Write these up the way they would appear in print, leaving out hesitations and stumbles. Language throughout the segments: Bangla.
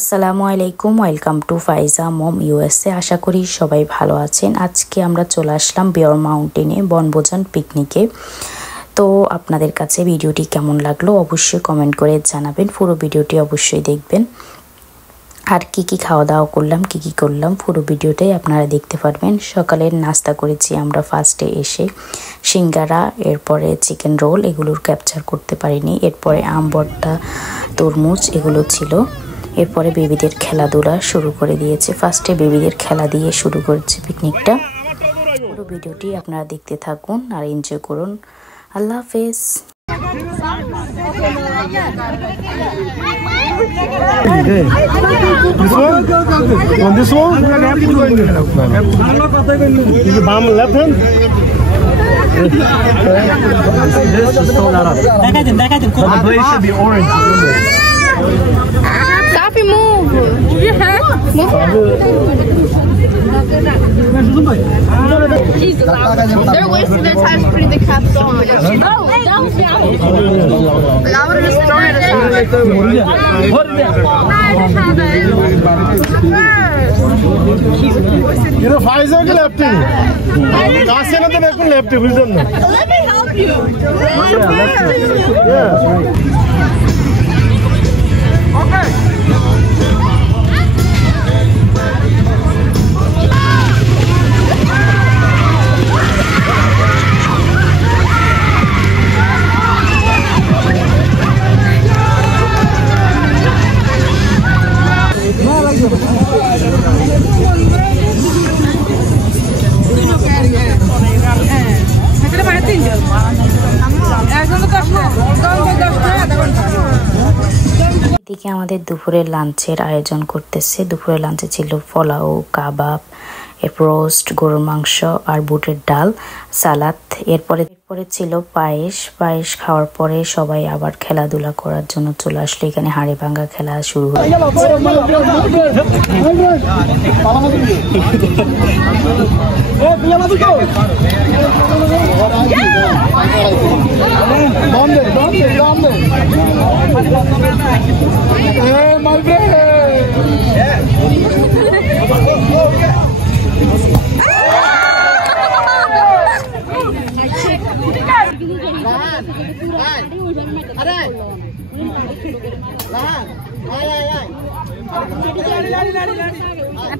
আসসালামু আলাইকুম, welcome to Faiza mom USA. আশা করি সবাই ভালো আছেন। আজকে আমরা চলে আসলাম বেয়ার মাউন্টেনে বনভোজন পিকনিকে। তো আপনাদের কাছে ভিডিওটি কেমন লাগলো অবশ্যই কমেন্ট করে জানাবেন। পুরো ভিডিওটি অবশ্যই দেখবেন। আর কি খাওয়া দাওয়া করলাম, কি করলাম পুরো ভিডিওটাই আপনারা দেখতে পারবেন। সকালের নাস্তা করেছি আমরা ফার্স্টে এসে সিঙ্গারা, এরপরে চিকেন রোল, এগুলোর ক্যাপচার করতে পারিনি। এরপরে আম ভর্তা, তরমুজ এগুলো ছিল। এরপরে বেবিদের খেলাধুলা শুরু করে দিয়েছে। ফার্স্টে বেবিদের খেলা দিয়ে শুরু করেছে পিকনিকটা। পুরো ভিডিওটি আপনারা দেখতে থাকুন আর এনজয় করুন। আল্লাহ হাফেজ। Coffee, move. Move your head. Move. Jesus, they're wasting their time putting the caps on. No, I would have just thrown it aside. You know, Pfizer can left him. Last year, they left him. Let me help you. Yeah. Okay. এদিকে আমাদের দুপুরের লাঞ্চের আয়োজন করতেছে। দুপুরের লাঞ্চে ছিল পোলাও, কাবাব, রোস্ট, গরুর মাংস আর বুটের ডাল, সালাদ। এরপরে ছিল পায়েস খাওয়ার পরে সবাই আবার খেলাধুলা করার জন্য চলে আসলো। এখানে হাড়ি ভাঙ্গা খেলা শুরু হয়।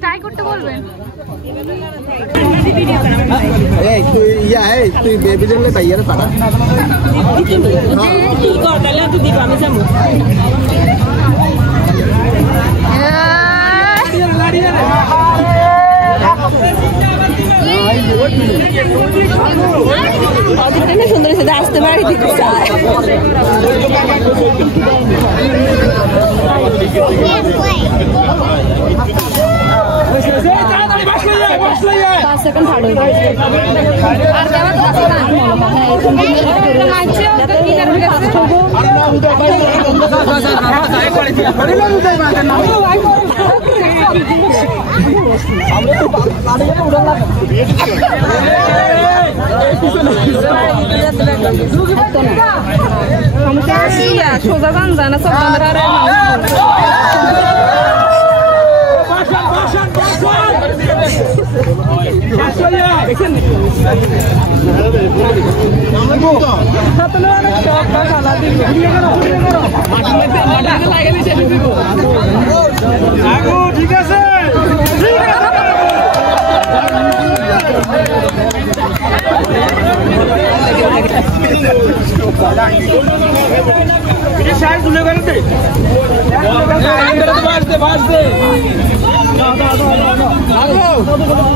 ট্রাই করতে বলবেন। তুই বেবি জন্য তাইয়ারে পাড়া সুন্দর হিসেবে আসতে পারি সোজা গান যায় না, সব ঠিক আছে।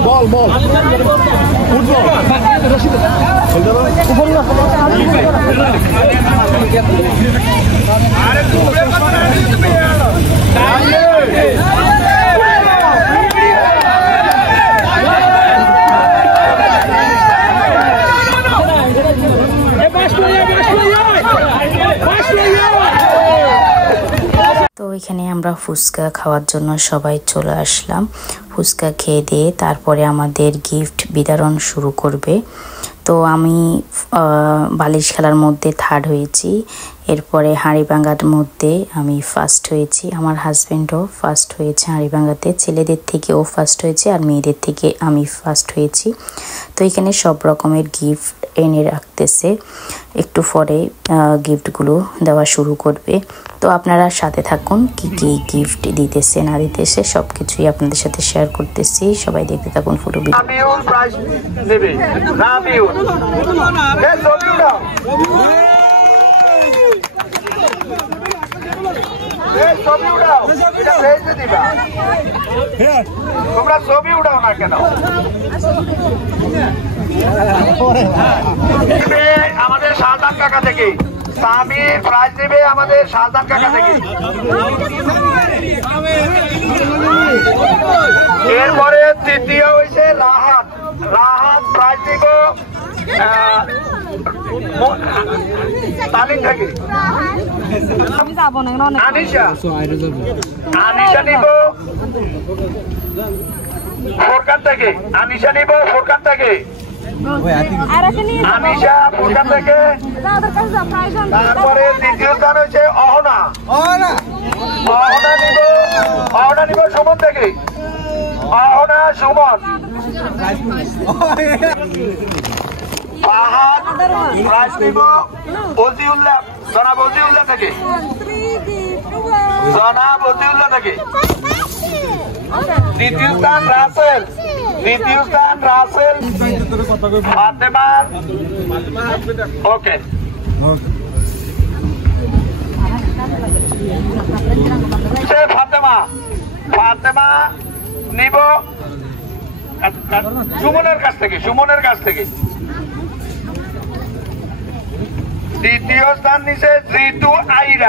বল তো এখানে আমরা ফুচকা খাওয়ার জন্য সবাই চলে আসলাম। ফুচকা খেয়ে দিয়ে তারপরে আমাদের গিফট বিতরণ শুরু করবে। তো আমি বালিশ খেলার মধ্যে থার্ড হয়েছি। এরপরে হাঁড়িভাঙার মধ্যে আমি ফার্স্ট হয়েছি, আমার হাজব্যান্ডও ফার্স্ট হয়েছে হাঁড়িভাঙাতে। ছেলেদের থেকেও ফার্স্ট হয়েছে আর মেয়েদের থেকে আমি ফার্স্ট হয়েছি। তো এখানে সব রকমের গিফট এনে রাখতেছে, একটু পরে গিফটগুলো দেওয়া শুরু করবে। তো আপনারা সাথে থাকুন, কি কি গিফট দিতেছে না দিতেছে সব কিছুই আপনাদের সাথে শেয়ার করতেছি। সবাই দেখতে থাকুন পুরো ভিডিও। তোমরা ছবি উঠাও না কেন? আমাদের শাহজাহান কাকা থেকে সামির প্রাইজ নেবে, আমাদের শাহজাহান কাকা থেকে। এরপরে তৃতীয় হয়েছে রাহাত। রাহাত প্রাইজ নিব তালিম থেকে। আনিশা, আনিশা নিব ফোরকান থেকে। আনিশা নিব ফোরকান থেকে। আনিশা ফোরকান থেকে। তারপরে দ্বিতীয় স্থান হয়েছে অহনা। অহনা নিব, অহনা নিব সুমন থেকে। অহনা সুমন। ফাহাদ প্রাইজ নিব ওজিউল্লাহ, জনাব ওজিউল্লাহ থেকে। জনাব ওজিউল্লাহ থেকে। দ্বিতীয় স্থান রাসেল। দ্বিতীয় স্থান রাসেল। ফাতেমা। ওকে, ফাতেমা। ফাতেমা নিব সুমনের কাছ থেকে। সুমনের কাছ থেকে। দ্বিতীয় স্থান নিচে ঋতু আইরা।